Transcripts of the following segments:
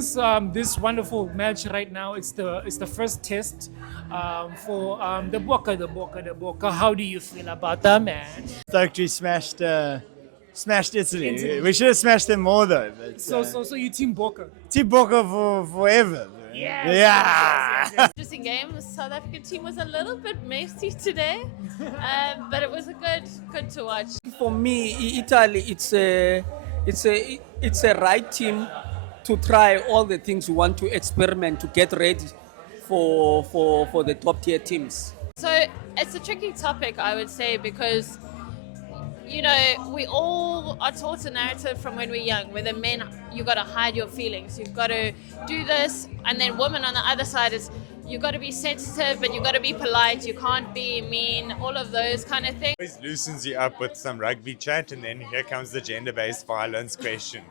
This wonderful match right now. It's the first test for the Boca. How do you feel about that match? Stoked we smashed Italy. We should have smashed them more though. But, So you team Boca? Team Boca for forever. Bro. Yes, Yeah. yes. Interesting game. The South African team was a little bit messy today, but it was a good to watch. For me, Italy, it's a right team to try all the things we want to experiment to get ready for the top tier teams. So it's a tricky topic, I would say, because we all are taught a narrative from when we're young, where the men, you got to hide your feelings, you've got to do this, and then women on the other side is you got to be sensitive, but you got to be polite, you can't be mean, all of those kind of things. Always loosens you up with some rugby chat, and then here comes the gender-based violence question.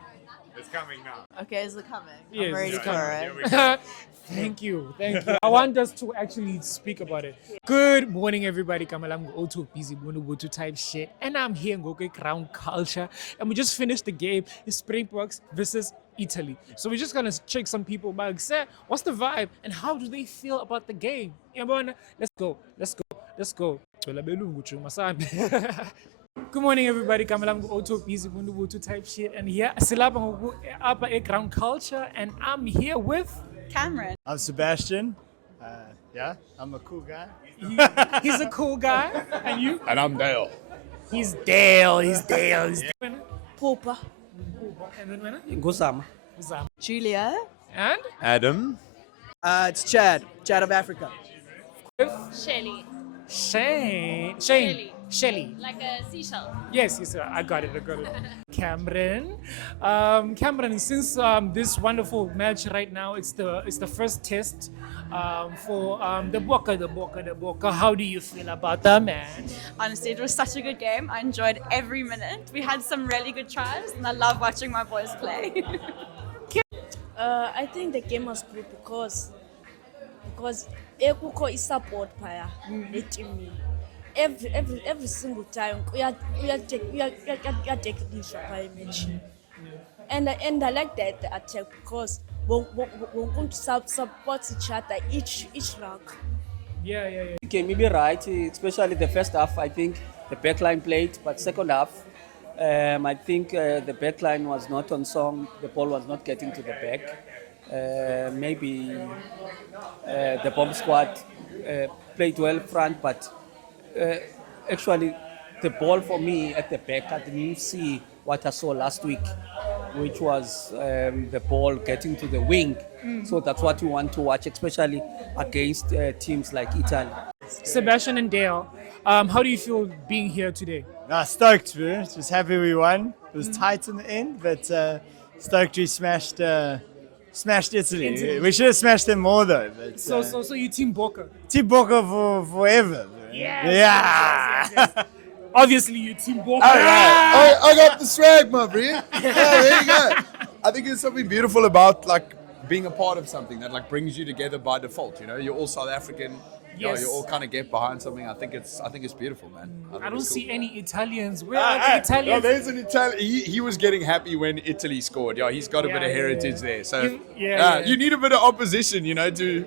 It's coming now. Okay, is it coming? Yes. I'm ready Yeah, for Here it. we go. Thank you. I want us to actually speak about it. Good morning, everybody. Kamalam Auto busy to type shit, and I'm here in Goke Crown Culture, and we just finished the game. It's Springboks versus Italy. So we're just gonna check some people back. Say, what's the vibe, and how do they feel about the game? Let's go. Good morning, everybody. Kamalam Auto busy to type shit, and here Silaba Upper Ground Culture, and I'm here with. Cameron. I'm Sebastian. Yeah, I'm a cool guy. He's a cool guy, and you? And I'm Dale. He's Dale. Papa. And then winner? Ngozama. Zam. Julia. And Adam. It's Chad of Africa. Shelly, Shelly. like a seashell. Yes, sir. I got it. Cameron. Cameron, since this wonderful match right now, it's the first test for the Boca. How do you feel about that match? Honestly, it was such a good game. I enjoyed every minute. We had some really good tries, and I love watching my boys play. I think the game was good because ekuko support phaya etimini. Every single time uyateklisha phaya ematchini. And I like that the attack because we're going to support each other each round. Yeah. Okay, maybe right, especially the first half. I think the backline played, but second half, I think the backline was not on song. The ball was not getting to the back. Maybe the bomb squad played well front, but actually the ball for me at the back, I didn't see what I saw last week, which was the ball getting to the wing. So that's what we want to watch, especially against teams like Italy. Sebastian and Dale, how do you feel being here today? Nah, stoked, bro. Just happy we won. It was tight in the end, but stoked we smashed Italy. We should have smashed them more though. But, So you team Boca? Team Boca for forever. Bro. Yes. Obviously, you team Boca. All right. I got the swag, my bro. Yeah, there you go. I think there's something beautiful about like being a part of something that like brings you together by default. You know, you're all South African. Yes. You all kind of get behind something. I think it's beautiful, man. I don't see any Italians. Where No, are the Italians? there's an Italian. He was getting happy when Italy scored. Yeah, he's got a bit of heritage there. So you need a bit of opposition, you know. You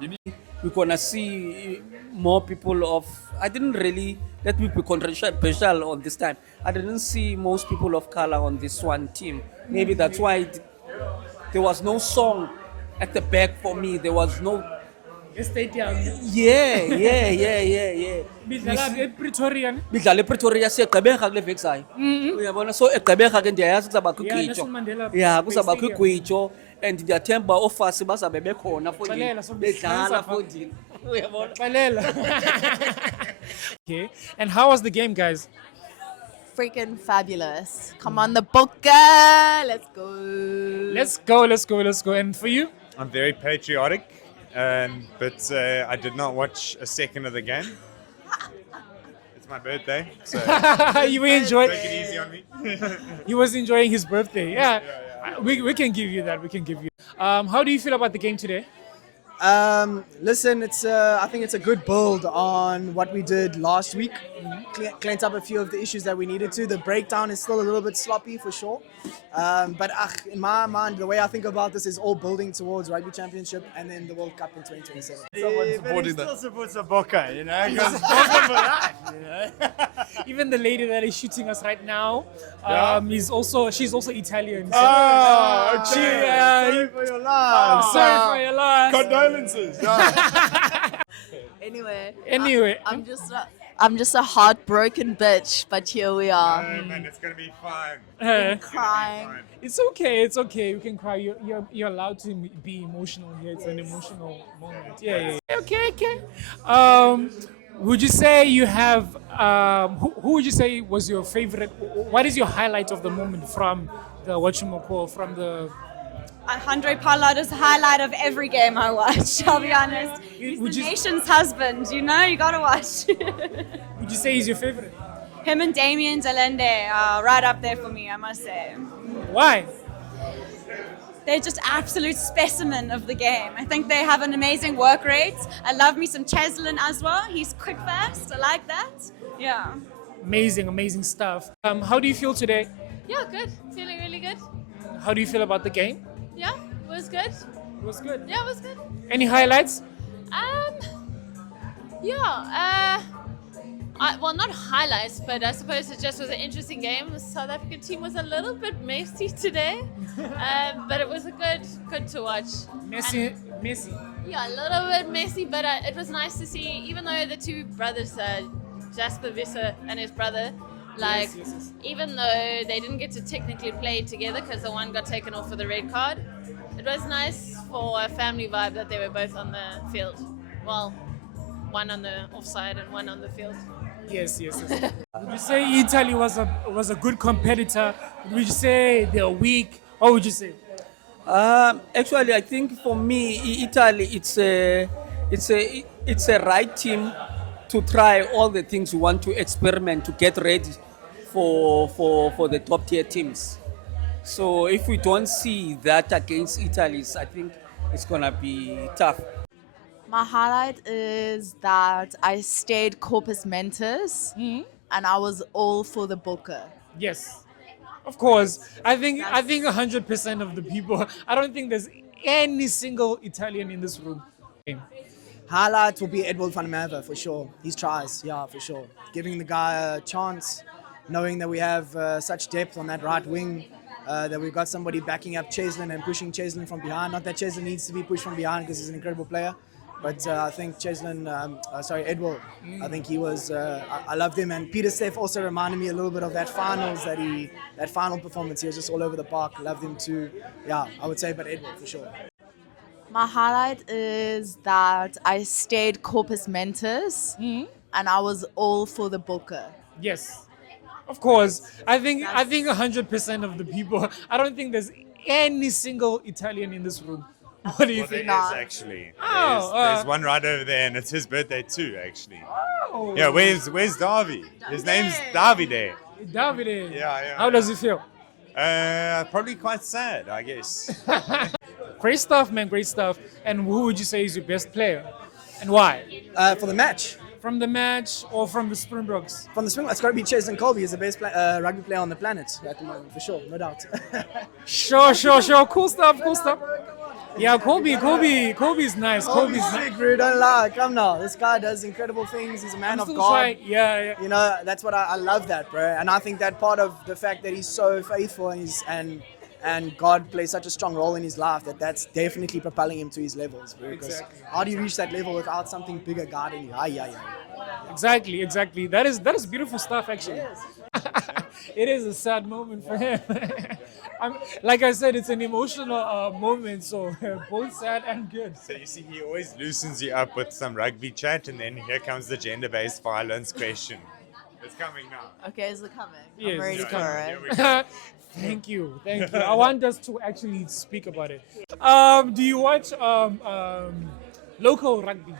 need. We're gonna see more people of. I didn't really let me be controversial on this time. I didn't see most people of color on this one team. Maybe that's why there was no song at the back for me. There was no. Stadium. Yeah. Bidlala Pretoria. Bidlala ePretoria siyagqibeka kule veki zayo. Uyabona, so egqibeka ke ndiyayazi kuzabakho igwijo. Nelson Mandela Yeah, kuzabakho Stadium. igwijo and ndiyathemba ofasi bazabe bekhona for Xalela, so bedlala Francis for ndini. Uyabona? Balela. Okay. And how was the game, guys? Freaking fabulous. Come on, the Boca. Let's go. Let's go. And for you? I'm very patriotic, but I did not watch a second of the game. It's my birthday, so You enjoyed. take it easy on me. He was enjoying his birthday. Yeah. We can give you that. How do you feel about the game today? Listen, I think it's a good build on what we did last week. Cleaned up a few of the issues that we needed to. The breakdown is still a little bit sloppy for sure. But in my mind, the way I think about this is all building towards Rugby Championship and then the World Cup in 2027. Someone supporting still that. supports a Boca, you know, because Boca for life, you know. Even the lady that is shooting us right now, she's also Italian. So, Oh, she, okay. Sorry for your loss. sorry for your loss. Condolences. Anyway, I'm just a heartbroken bitch, but here we are. Man, it's gonna be fun. Crying. it's okay. It's okay. You can cry. You're allowed to be emotional here. It's an emotional moment. Yeah. Okay. Would you say you have? Who would you say was your favorite? What is your highlight of the moment from the from the? Andre Pollard is the highlight of every game I watch, I'll be honest. He's Would the you- nation's husband, you know, you gotta watch. Would you say he's your favorite? Him and Damien Delende are right up there for me, I must say. Why? They're just absolute specimen of the game. I think they have an amazing work rate. I love me some Cheslin as well. He's quick fast, I like that. Yeah. Amazing stuff. How do you feel today? Yeah, good. Feeling really good. How do you feel about the game? Yeah, was good. It was good. Yeah, it was good. Any highlights? Well, not highlights, but I suppose it just was an interesting game. The South African team was a little bit messy today, but it was good to watch. Messy. Yeah, a little bit messy, but it was nice to see, even though the two brothers, Jasper Visser and his brother, Yes. even though they didn't get to technically play together because the one got taken off for the red card, it was nice for a family vibe that they were both on the field. Well, one on the offside and one on the field. Yes. Would you say Italy was a good competitor? Would you say they're weak? What would you say? Actually, I think for me, Italy, it's a right team to try all the things we want to experiment to get ready for the top tier teams. So if we don't see that against Italy, I think it's gonna be tough. My highlight is that I stayed corpus mentis and I was all for the booker. Yes, of course. I think 100% of the people. I don't think there's any single Italian in this room. Highlight will be Edward van Merwe for sure. His tries, yeah, for sure. Giving the guy a chance, knowing that we have such depth on that right wing, that we've got somebody backing up Cheslin and pushing Cheslin from behind. Not that Cheslin needs to be pushed from behind because he's an incredible player, but I think Edward, I think he was, I loved him. And Peter Steff also reminded me a little bit of that final performance. He was just all over the park. Loved him too. Yeah, I would say, but Edward for sure. My highlight is that I stayed corpus mentis and I was all for the booker. Yes, of course. I think 100% of the people. I don't think there's any single Italian in this room. What do you Well, think? there is actually. Oh, There's one right over there, and it's his birthday too, actually. Oh. Yeah, where's Davy? His name's Davide. Davide. Yeah. How does it feel? Probably quite sad, I guess. Great stuff, man. Great stuff. And who would you say is your best player, and why? For the match, From the match or from the Springboks? from the swing, it's got to be Cheslin Colby. He's the best rugby player on the planet at the moment, for sure, no doubt. Sure. Cool stuff. Yeah, Kobe's nice. Kobe's nice. sick, bro. Don't lie. Come now. This guy does incredible things. He's a man I'm of still God. trying. Yeah. You know, that's what I love that, bro. And I think that part of the fact that he's so faithful and God plays such a strong role in his life, that's definitely propelling him to his levels, bro. 'Cause Exactly. how do you reach that level without something bigger guiding you? Aye. Exactly. That is beautiful stuff, actually. It is a sad moment for him. Like I said, it's an emotional moment, so both sad and good. So you see, he always loosens you up with some rugby chat, and then here comes the gender-based violence question. It's coming now. Okay, is it coming? Yes, I'm ready it's for coming. it. Here we go. Thank you. I want us to actually speak about it. Do you watch local rugby?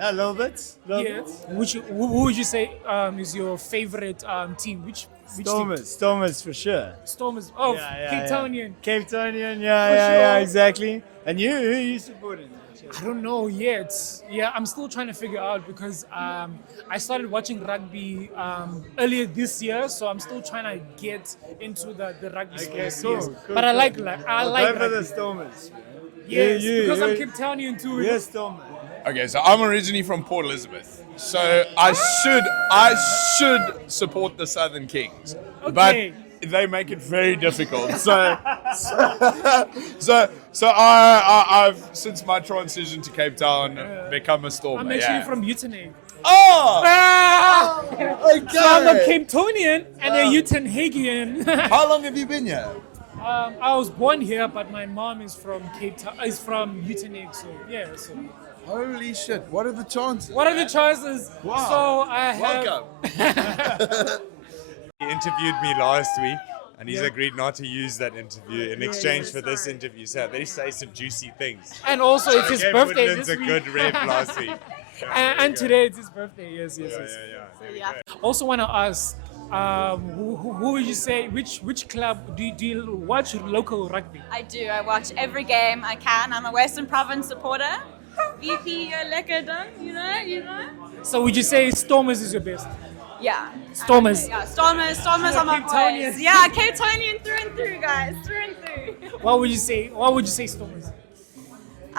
A little bit. Yes. Who would you say is your favorite team? Which team? Stormers for sure. Stormers. Oh, Yeah, Cape Townian. Cape Townian, For yeah, sure. exactly. And who you supporting? I don't know yet. Yeah, I'm still trying to figure out because I started watching rugby earlier this year, so I'm still trying to get into the rugby space. cool, Yes. cool, But I cool. like I Well, like go for the rugby. Stormers. Yes, You- because I'm you- Cape Townian too. Yes, Stormers. Okay, so I'm originally from Port Elizabeth, so I should support the Southern Kings, Okay. but they make it very difficult. So I've since my transition to Cape Town become a Stormer. I'm actually yeah. from Uitenhage. Oh, Ah! okay. So I'm a Cape Townian and a Uitenhagian. How long have you been here? I was born here, but my mom is from Cape Town. Is from Uitenhage, so yeah. So Holy shit! What are the chances? what are the chances? Wow. So I have. Welcome. He interviewed me last week, and he's agreed not to use that interview in exchange for this interview. So they say some juicy things. And also, it's his Gave birthday Woodlands this a week. good rev last week. And today it's his birthday. Yes, yes, Yeah, yes. There we go. Also, want to ask, who would you say? Which club do you watch local rugby? I do. I watch every game I can. I'm a Western Province supporter. VP lekker dan, you know. So would you say Stormers is your best? Yeah. Stormers. Yeah, Stormers are my Cape Townian. boys. Yeah, Cape Townian through and through, guys, through and through. What would you say? What would you say Stormers?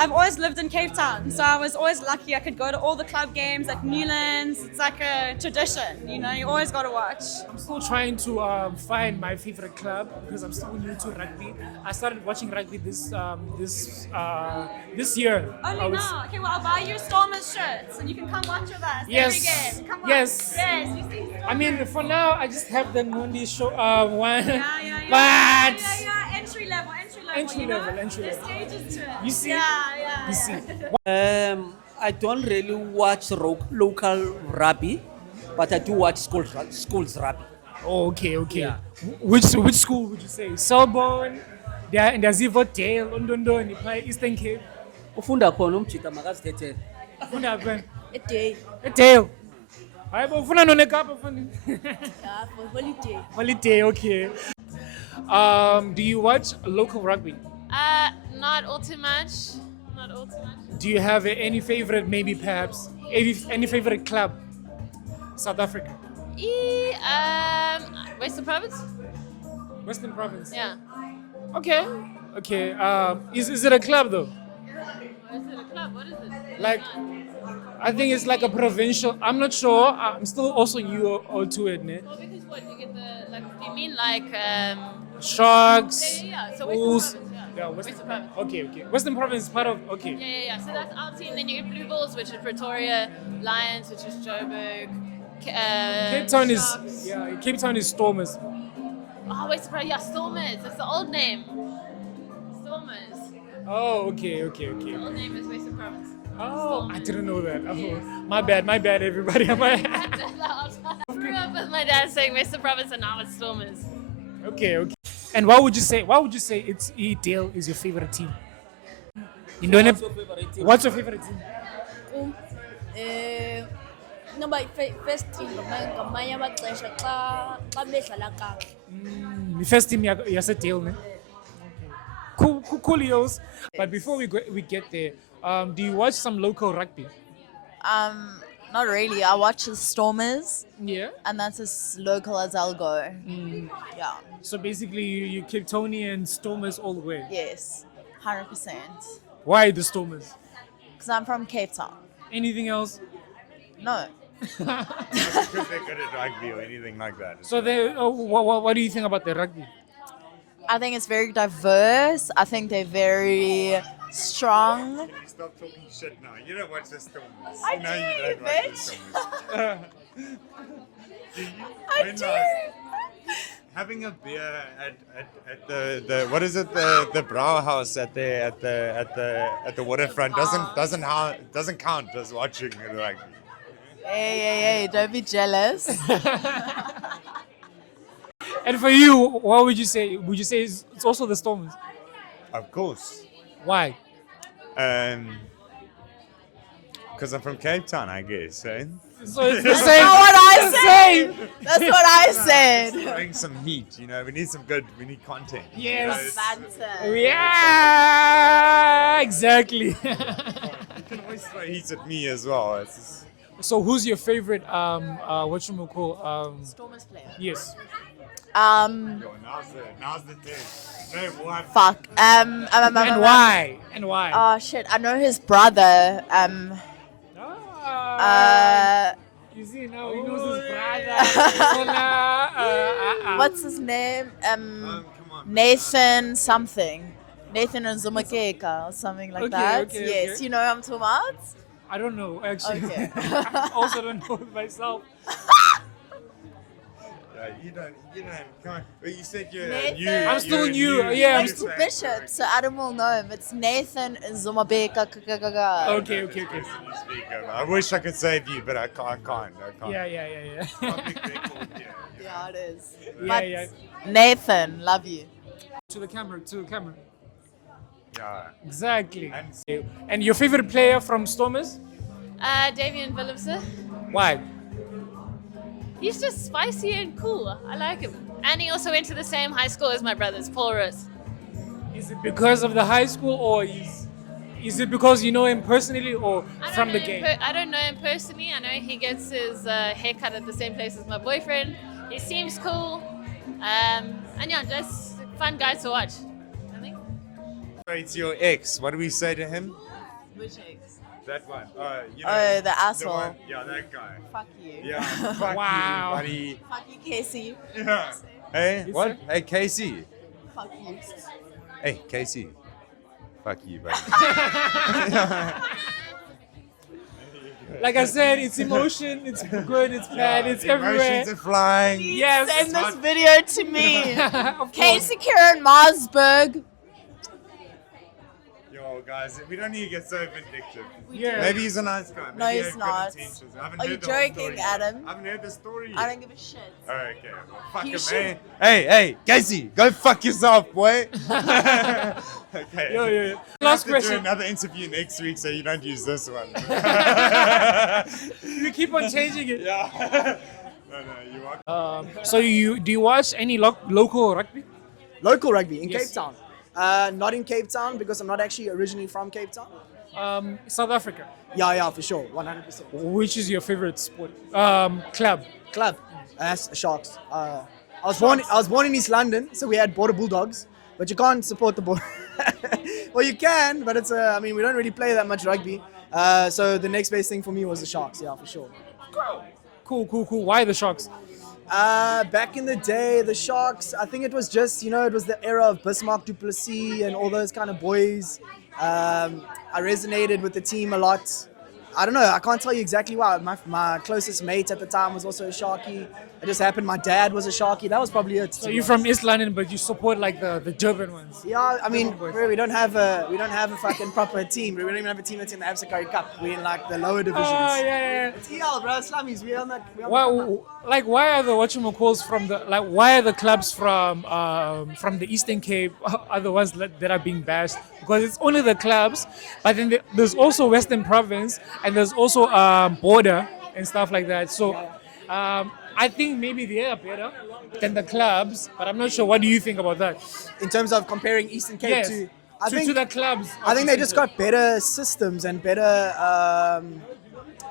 I've always lived in Cape Town, so I was always lucky I could go to all the club games at Newlands. It's like a tradition, you know, you always got to watch. I'm still trying to find my favorite club because I'm still new to rugby. I started watching rugby this year. Only I was- now. Okay, well, I'll buy you Stormers shirts and you can come watch with us Yes. every game. Come on. Yes. Yes, you see Stormers. I mean, for now, I just have the Mundi show one. Yeah. But Entry level. Entry you know? level, entry There's level. stages to it. You see? Yeah. You see. I don't really watch local rugby, but I do watch schools rugby. Oh, okay. Yeah. Which school would you say? Selborne, there's Evo Dale, Undondoni, Eastern Cape. Ufunda khona umjita makazithethele. Ufunda apha? A day. eDale. Hayi bo ufuna none eKapa mfana. Yeah, for holiday. Holiday, okay. Do you watch local rugby? Not all too much. Not all too much. Do you have any favorite, maybe perhaps, any favorite club? South Africa. Western Province? Western Province. Yeah. Okay. Okay. Is it a club though? Is it a club? What is it? Like, I think it's like a provincial. I'm not sure. I'm still also new all to it. Ne? Well, because what? You get the, like, do you mean like, Sharks. yeah. So Bulls. Western Province, Yeah, Western Province. Okay. Western Province is part of. Okay. Yeah. So that's our team. Then you get Blue Bulls, which is Pretoria, Lions, which is Joburg. Cape Town Sharks. is Cape Town is Stormers. Oh, Western Province. Yeah, Stormers. That's the old name. Stormers. Oh, okay. The old name is Western Province. Oh, I didn't know that. Oh, my bad, everybody. I grew up with my dad saying Western Province, and now it's Stormers. Okay. And why would you say it's eDale is your favorite team? You know What's your favorite team? What's your favorite team? No, my first team ngamanye amaxesha xa bedlala kakuhle. The first team yaseDale, ne? Coolios. But before we get there, do you watch some local rugby? Not really. I watch the Stormers, Yeah. and that's as local as I'll go. Yeah. So basically, you Cape Townian Stormers all the way. Yes. 100%. Why the Stormers? Because I'm from Cape Town. Anything else? No. Because they're good at rugby or anything like that. So what do you think about the rugby? I think it's very diverse. I think they're very strong. Can you stop talking shit now? You don't watch the Stormers. I You know you do, don't watch the Stormers. Do you? I When do. having a beer at the what is it, the Brow House at the waterfront doesn't count as watching rugby. Hey, don't be jealous. And for you, what would you say? Would you say it's also the Stormers? Of course. Why? Because I'm from Cape Town, I guess, right? So it's the That's same. not what I the said. same. That's what I said. Throwing some heat, you know. We need content. Yes. Banter. Yeah, exactly. You can always throw heat at me as well. It's just, So who's your favorite whatchamacall Stormers player. yes. yo, now's the day. No, what? Fuck. And why? And why? Oh shit! I know his brother. You see now he knows his brother. What's his name? Come on. Nathan something. Nathan Nzumakeka or something like Okay, that. okay, Yes, okay. you know who I'm talking about? I don't know actually. Okay. I also don't know myself. You don't. Come on. But you said you're Nathan. new. I'm still you're new, new. yeah, I'm Next to Bishop, so Adam will know him. It's Nathan Nzumabeka. Okay. I wish I could save you, but I can't. Yeah. Public record, yeah. Yeah, it is. Yeah, But yeah. Nathan, love you. To the camera. Yeah. Exactly. And your favorite player from Stormers? Davian Willemse. Why? He's just spicy and cool. I like him. And he also went to the same high school as my brothers, Paul Rose. Is it because of the high school, or is it because you know him personally, or from the game? I don't know him personally. I know he gets his haircut at the same place as my boyfriend. He seems cool. And yeah, just a fun guy to watch. I think. It's your ex. What do we say to him? Which ex? That one. You Oh, the asshole. one. Yeah, that guy. Fuck you. Yeah. Fuck Wow. you, buddy. Fuck you, Casey. Yeah. Hey, Yes, what? sir. Hey, Casey. Fuck you. Hey, Casey. Fuck you, buddy. Like I said, it's emotion, it's good, it's bad, it's everywhere. Emotions are flying. Yes. Send this video to me. Of course. Casey Kieran Marsberg. Yo, guys, we don't need to get so vindictive. Yeah. Maybe he's a nice guy. No, Maybe he he's had good not. intentions. I haven't Are heard you the whole joking, story yet. Adam? I haven't heard the story I yet. don't give a shit. Oh, okay. Well, fuck You him, should. eh? Hey, Casey, go fuck yourself, boy. Okay. Yo. We'll Last have to do question. another interview next week, so you don't use this one. You keep on changing it. Yeah. No, you are. So do you watch any local rugby? Local rugby in Yes. Cape Town. Not in Cape Town because I'm not actually originally from Cape Town. South Africa. Yeah, for sure, 100%. Which is your favorite sport? Club. Club, that's Sharks. I was born in East London, so we had Border Bulldogs, but you can't support the border. Well, you can, but it's I mean, we don't really play that much rugby. So the next best thing for me was the Sharks. Yeah, for sure. Cool. Why the Sharks? Back in the day, the Sharks, I think it was just, it was the era of Bismarck du Plessis and all those kind of boys. I resonated with the team a lot. I don't know, I can't tell you exactly why. My closest mate at the time was also a Sharky. It just happened my dad was a Sharky. That was probably it. So you're from East London, but you support like the Durban ones. Yeah, I mean, Durban boys. we don't have a fucking proper team. We don't even have a team that's in the Absa Curry Cup. We're in like the lower divisions. Oh yeah. It's EL, bro. Slummies. We're on that. Why are the whatchamacalls from the why are the clubs from the Eastern Cape are the ones that are being bashed? Because it's only the clubs, but then there's also Western Province and there's also Border and stuff like that. So I think maybe they are better than the clubs, but I'm not sure. What do you think about that? In terms of comparing Eastern Cape Yes. to the clubs. I think they of just Eastern got better systems and better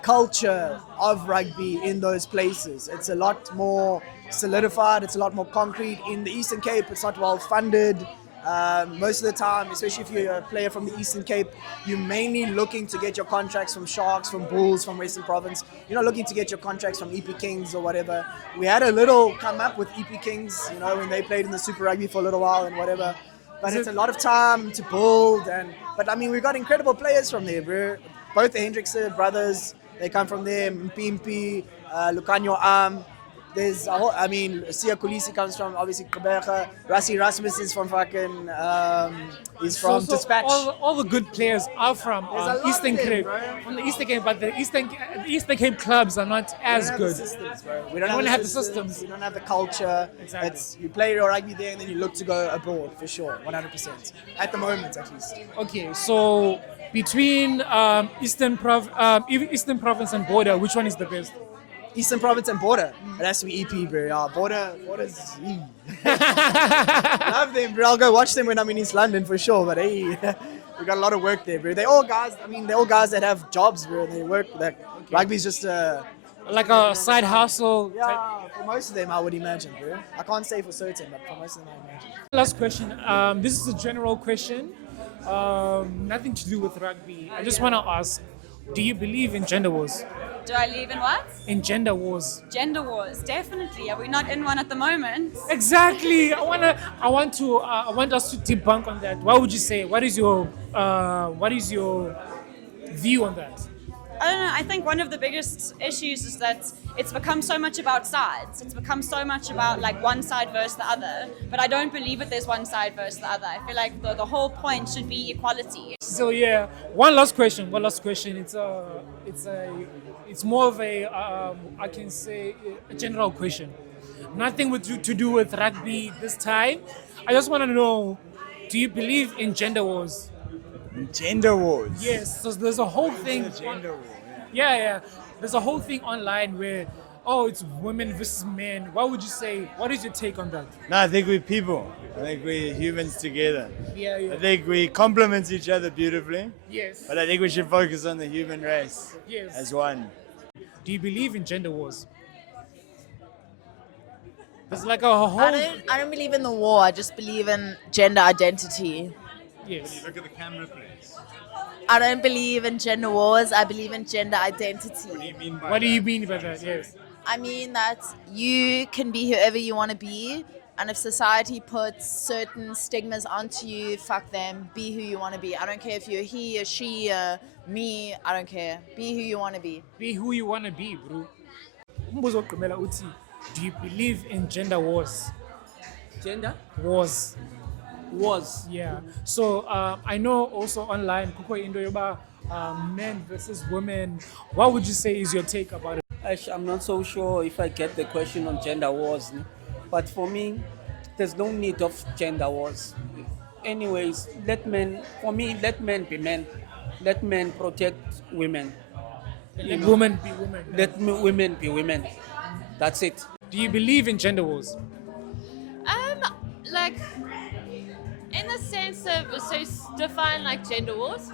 culture of rugby in those places. It's a lot more solidified. It's a lot more concrete. In the Eastern Cape, it's not well funded. Most of the time, especially if you're a player from the Eastern Cape, you're mainly looking to get your contracts from Sharks, from Bulls, from Western Province. You're not looking to get your contracts from EP Kings or whatever. We had a little come up with EP Kings, when they played in the Super Rugby for a little while and whatever. But it's a lot of time to build. But I mean, we've got incredible players from there, bro. Both the Hendrickse brothers, they come from there. Mpimpi, Lucanio Am. There's a whole, Sia Kulisi comes from obviously Quebec. Rassi Rasmus is from fucking, he's from So Dispatch. all the good players are from There's a lot Eastern of them, Cape, bro. from the Eastern Cape, but the Eastern Cape clubs are not as We don't good. have the systems, bro. We You don't don't have have the the systems. systems. We don't have the culture. Exactly. You play your rugby there and then you look to go abroad for sure, 100%. At the moment, at least. Okay, so Between Eastern Province and Border, which one is the best? Eastern Province and Border. It has to be EP, bro. Yeah, Border's. Love them, bro. I'll go watch them when I'm in East London for sure. But hey, we got a lot of work there, bro. They're all guys. I mean, they're all guys that have jobs, bro. They work. Like rugby's just Like a side hustle. yeah. For most of them, I would imagine, bro. I can't say for certain, but for most of them, I imagine. Last question. This is a general question. Nothing to do with rugby. I just want to ask, do you believe in gender wars? Do I believe in what? In gender wars. Gender wars, definitely. Are we not in one at the moment? Exactly. I want us to debunk on that. What would you say? What is your view on that? I don't know. I think one of the biggest issues is that it's become so much about sides. It's become so much about like one side versus the other. But I don't believe that there's one side versus the other. I feel like the whole point should be equality. So yeah, one last question. It's more of a I can say a general question. Nothing to do with rugby this time. I just want to know, do you believe in gender wars? Gender wars. Yes. So there's a whole thing. Gender war. Yeah. There's a whole thing online where, it's women versus men. What would you say? What is your take on that? No, I think we're people. I think we're humans together. Yeah. I think we complement each other beautifully. Yes. But I think we should focus on the human race Yes. as one. Do you believe in gender wars? There's like a whole. I don't believe in the war. I just believe in gender identity. Yes. Look at the camera, please. I don't believe in gender wars. I believe in gender identity. What do you mean by that? Yes. I mean that you can be whoever you want to be, and if society puts certain stigmas onto you, fuck them. Be who you want to be. I don't care if you're he or she or me. I don't care. Be who you want to be. Be who you want to be, bro. Umbuzo wokuqhubela uthi, do you believe in gender wars? Gender Wars. was. Yeah. So I know also online, kukho into yoba men versus women. What would you say is your take about it? I'm not so sure if I get the question on gender wars, but for me, there's no need of gender wars. Anyways, let men be men. Let men protect women. Let women be women. Women be women. That's it. Do you believe in gender wars? Like, in the sense of, so define like gender wars.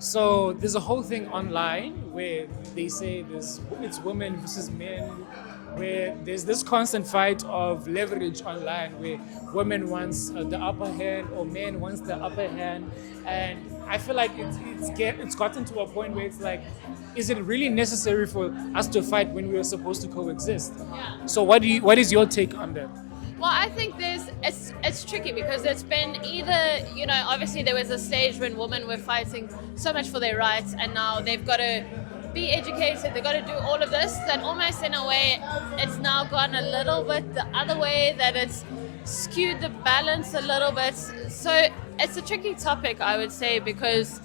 So there's a whole thing online where they say it's women versus men, where there's this constant fight of leverage online where women wants the upper hand or men wants the upper hand, and I feel like it's gotten to a point where it's like, is it really necessary for us to fight when we are supposed to coexist? Yeah. So what is your take on that? Well, I think it's tricky because it's been either, obviously there was a stage when women were fighting so much for their rights, and now they've got to be educated, they've got to do all of this, that almost in a way it's now gone a little bit the other way, that it's skewed the balance a little bit. So it's a tricky topic, I would say, because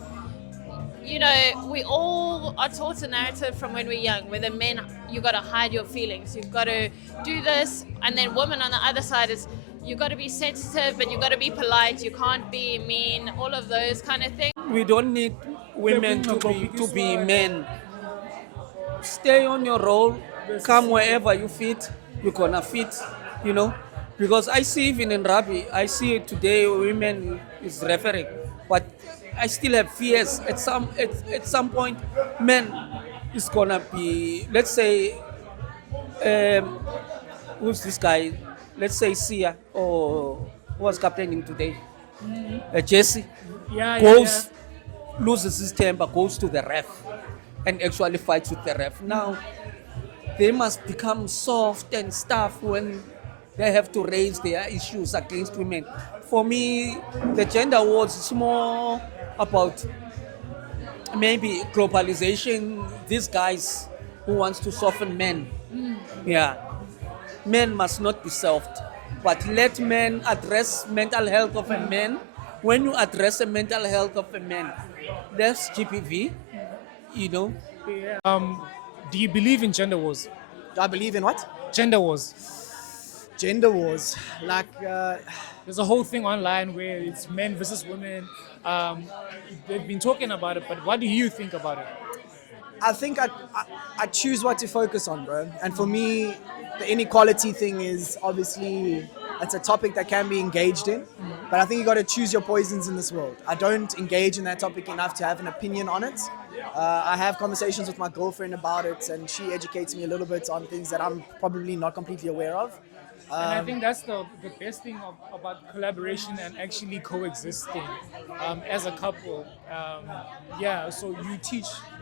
we all are taught a narrative from when we're young, where the men, you got to hide your feelings, you've got to do this, and then women on the other side is, you got to be sensitive, but you got to be polite, you can't be mean, all of those kind of things. We don't need women to be men. Stay on your role. Come wherever you fit. You're gonna fit. Because I see even in rugby, I see today women is refereeing, but I still have fears. At some point, men is gonna be. Let's say, who's this guy? Let's say Sia, or who was captaining today? Jesse goes, loses his temper, goes to the ref, and actually fights with the ref. Now, they must become soft and stuff when they have to raise their issues against women. For me, the gender wars is more about maybe globalization. These guys who wants to soften men. Yeah. Men must not be soft, but let men address mental health of a man. When you address the mental health of a man, that's GPV, Yeah. Do you believe in gender wars? Do I believe in what? Gender wars. Gender wars, like There's a whole thing online where it's men versus women. They've been talking about it, but what do you think about it? I think I choose what to focus on, bro. And for me, the inequality thing is obviously it's a topic that can be engaged in, but I think you got to choose your poisons in this world. I don't engage in that topic enough to have an opinion on it. I have conversations with my girlfriend about it, and she educates me a little bit on things that I'm probably not completely aware of. And I think that's the best thing about collaboration and actually coexisting as a couple. Yeah, so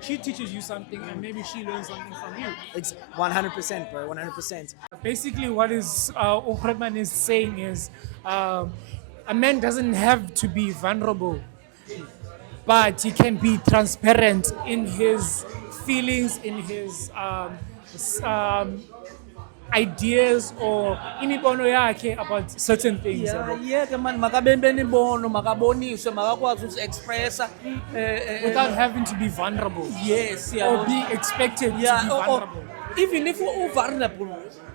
she teaches you something, and maybe she learns something from you. It's 100%, bro, 100%. Basically, what is Ohredman is saying is a man doesn't have to be vulnerable, but he can be transparent in his feelings, in his ideas or imibono yakhe about certain things. Yeke man makabembe imibono makaboniswe makakwazi uku-expressa Without having to be vulnerable. yes Or be expected to be vulnerable. even if u-vulnerable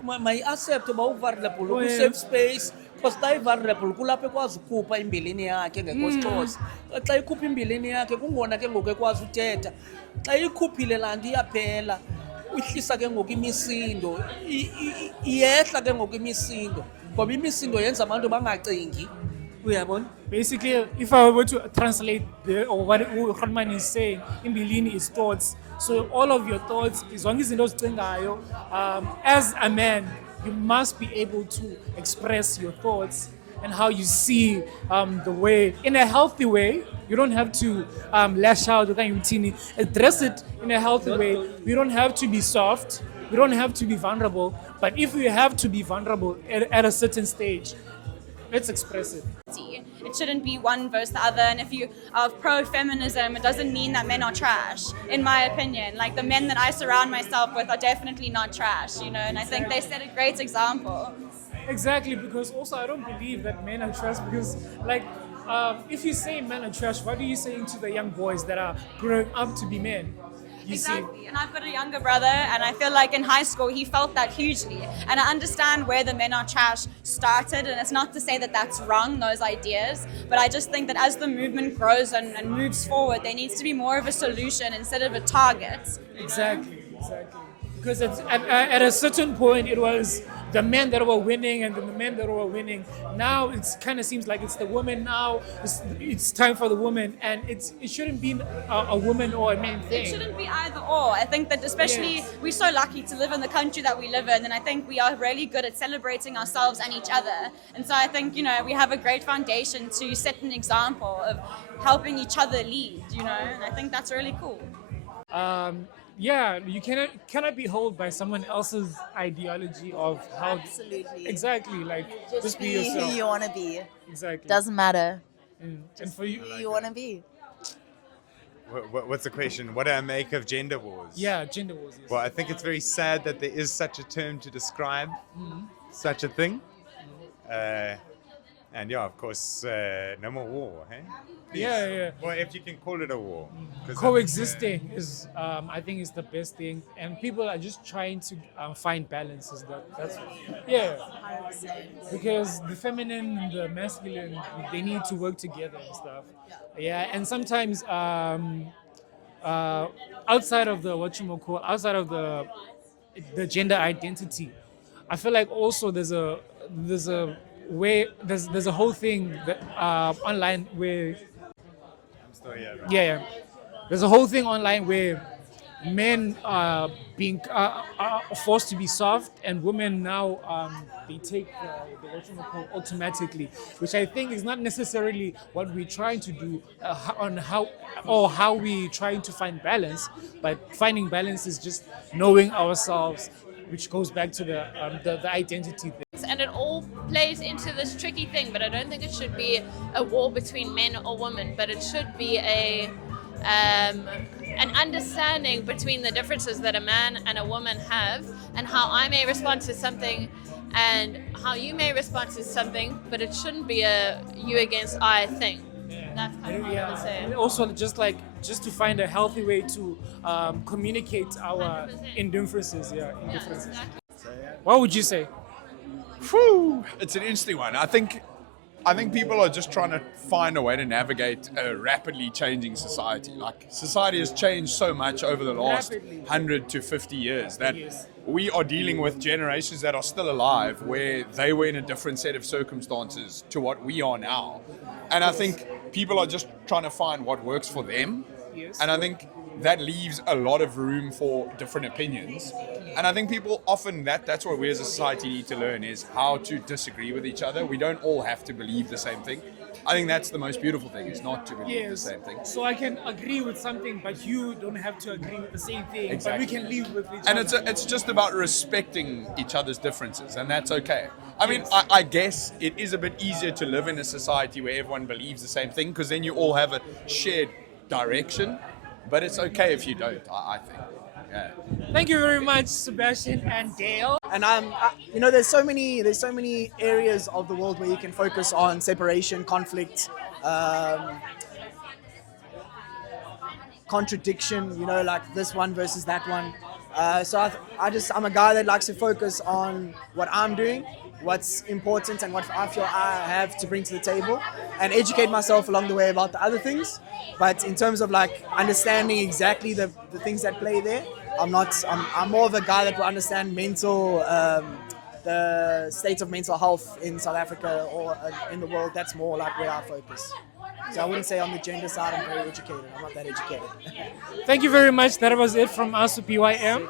mayi-accept uba u-vulnerable ku-safe space because xa i-vulnerable kulapho ekwazi ukhupha imbilini yakhe ngekosixhosa xa ikhupha imbilini yakhe kungona ke ngoku ekwazi uthetha xa ikhuphile laa nto iyaphela uhlisa ke ngoku imisindo iyehla ke ngoku imisindo ngoba imisindo yenza abantu bangacingi uyabona. Basically, if I were to translate or what Ohredman is saying, imbilini is thoughts. So all of your thoughts, as long as as a man, you must be able to express your thoughts and how you see the way in a healthy way. You don't have to lash out. Address it in a healthy way. We don't have to be soft. We don't have to be vulnerable. But if we have to be vulnerable at a certain stage, let's express it. It shouldn't be one versus the other. And if you are pro-feminism, it doesn't mean that men are trash, in my opinion. Like the men that I surround myself with are definitely not trash, you know, and I think they set a great example. Exactly, because also I don't believe that men are trash because, like, if you say men are trash, what are you saying to the young boys that are growing up to be men? Exactly, and I've got a younger brother, and I feel like in high school he felt that hugely. And I understand where the men are trash started, and it's not to say that that's wrong, those ideas, but I just think that as the movement grows and moves forward, there needs to be more of a solution instead of a target. Exactly. Because at a certain point, it was the men that were winning and the men that were winning. Now it kind of seems like it's the women now. It's time for the woman, and it shouldn't be a woman or a man thing. It shouldn't be either or. I think that especially we're so lucky to live in the country that we live in, and I think we are really good at celebrating ourselves and each other. And so I think, you know, we have a great foundation to set an example of helping each other lead, you know, and I think that's really cool. Yeah, you cannot be held by someone else's ideology of how. Absolutely. Exactly, like just be Be yourself. who you want to be. Exactly. Doesn't matter. And for you, Who you want to be. What's the question? What do I make of gender wars? yeah, gender wars. Yes. Well, I think it's very sad that there is such a term to describe such a thing. And yeah, of course, no more war, hey? Please. Yeah. Well, if you can call it a war. 'Cause Coexisting is, I think, is the best thing, and people are just trying to find balances. That's because the feminine and the masculine, they need to work together and stuff. Yeah, and sometimes outside of the outside of the gender identity, I feel like also there's a whole thing that online where. Yeah. There's a whole thing online where men are being forced to be soft, and women now they take the automatically, which I think is not necessarily what we're trying to do on how we trying to find balance. But finding balance is just knowing ourselves, which goes back to the identity thing. And it all plays into this tricky thing, but I don't think it should be a war between men or women, but it should be an understanding between the differences that a man and a woman have, and how I may respond to something and how you may respond to something, but it shouldn't be a you against I thing. That's kind of what I would say. And also just to find a healthy way to communicate our 100%. indifferences. Yeah, Yeah, indifferences. exactly. What would you say? Whew, it's an interesting one. I think people are just trying to find a way to navigate a rapidly changing society. Like, society has changed so much over the last 100 to 50 years that we are dealing with generations that are still alive where they were in a different set of circumstances to what we are now. And I think people are just trying to find what works for them. And I think that leaves a lot of room for different opinions. And I think people often, that's what we as a society need to learn, is how to disagree with each other. We don't all have to believe the same thing. I think that's the most beautiful thing, is not to believe the same thing. So I can agree with something, but you don't have to agree with the same thing. Exactly. But we can live with each and other. it's just about respecting each other's differences, and that's okay. I mean, I guess it is a bit easier to live in a society where everyone believes the same thing, because then you all have a shared direction. But it's okay if you don't, I think. Yeah. Thank you very much, Sebastian and Dale. And you know, there's so many areas of the world where you can focus on separation, conflict, contradiction. You know, like this one versus that one. So I'm a guy that likes to focus on what I'm doing, what's important, and what I feel I have to bring to the table, and educate myself along the way about the other things. But in terms of like understanding exactly the things that play there, I'm more of a guy that will understand the state of mental health in South Africa or in the world. That's more like where I focus. So I wouldn't say on the gender side I'm very educated. I'm not that educated. Thank you very much. That was it from us with BYM.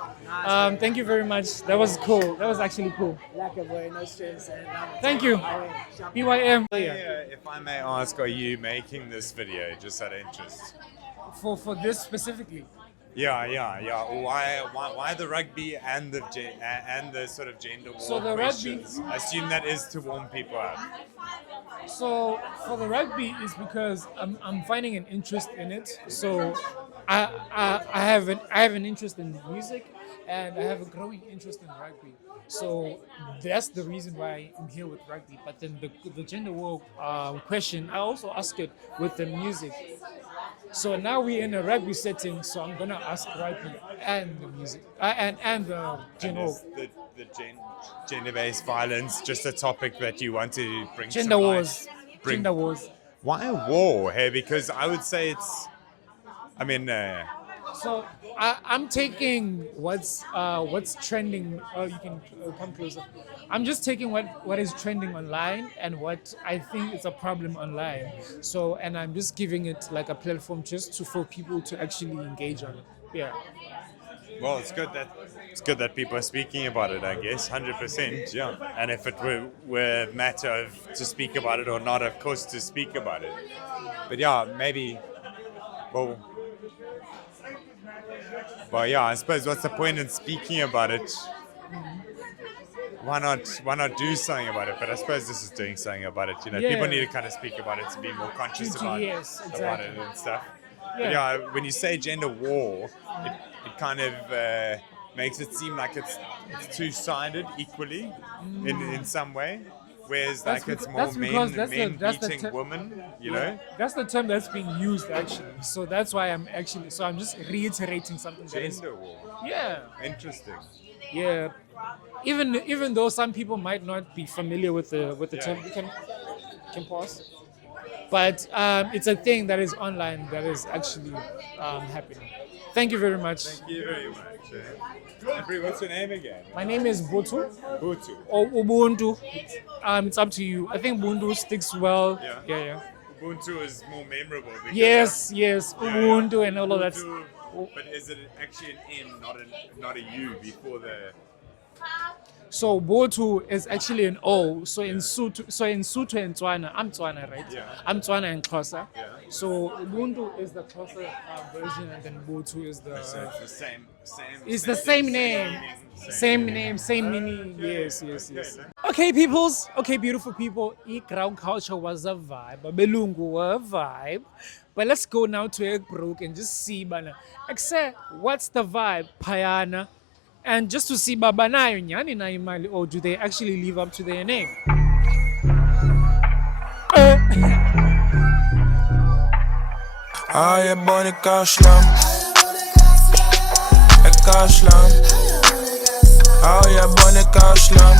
Thank you very much. That was cool. That was actually cool. No stress. Thank you. BYM. If I may ask, are you making this video just out of interest? For this specifically? Yeah. Why the rugby and the sort of gender war So the questions? I assume that is to warm people up. So for the rugby is because I'm finding an interest in it. So I have an interest in music, and I have a growing interest in rugby. So that's the reason why I'm here with rugby. But then the gender war question, I also ask it with the music. So now we're in a rugby setting, so I'm gonna ask rugby and the music and the gender war. The gender-based violence, just a topic that you want to bring Gender to wars. light. Gender wars. Why a war? Hey, because I would say it's. I mean. So I'm taking what's trending. You can come closer. I'm just taking what is trending online and what I think is a problem online. So, and I'm just giving it like a platform just for people to actually engage on it. Yeah. Well, it's good that people are speaking about it, I guess, 100%, yeah. And if it were a matter of to speak about it or not, of course, to speak about it. But yeah, maybe, well, yeah, I suppose what's the point in speaking about it? Why not do something about it? But I suppose this is doing something about it. You know, people need to kind of speak about it to be more conscious about it and stuff. Yeah. But yeah, when you say gender war, it kind of makes it seem like it's two-sided equally in some way, whereas it's more men beating women, you know? That's the term that's being used actually. So that's why I'm just reiterating something. Gender war. Yeah. Interesting. Yeah. Even though some people might not be familiar with the term, we can pause. But it's a thing that is online that is actually happening. Thank you very much. Thank you very much. What's your name again? My name is Butu. Butu. Or Ubuntu. It's up to you. I think Ubuntu sticks well. Yeah. Ubuntu is more memorable. Yes. Ubuntu and all of that. But is it actually an M, not a U before the? So Ubuntu is actually an O. So in Sotho and Tswana, I'm Tswana, right? Yeah. I'm Tswana and Xhosa. Yeah. So Ubuntu is the Xhosa version, and then Ubuntu is the. So it's the same. It's the same name. Same name, same meaning. Yes. Okay, peoples. Okay, beautiful people. Ground culture was a vibe. Belungu was a vibe. But let's go now to Egg Brook and just see, bana. Except, what's the vibe, Payana? And just to see Baba nayo nyani na imali, or do they actually live up to their name? I am born in Kaasland. Kaasland. I am born in Kaasland.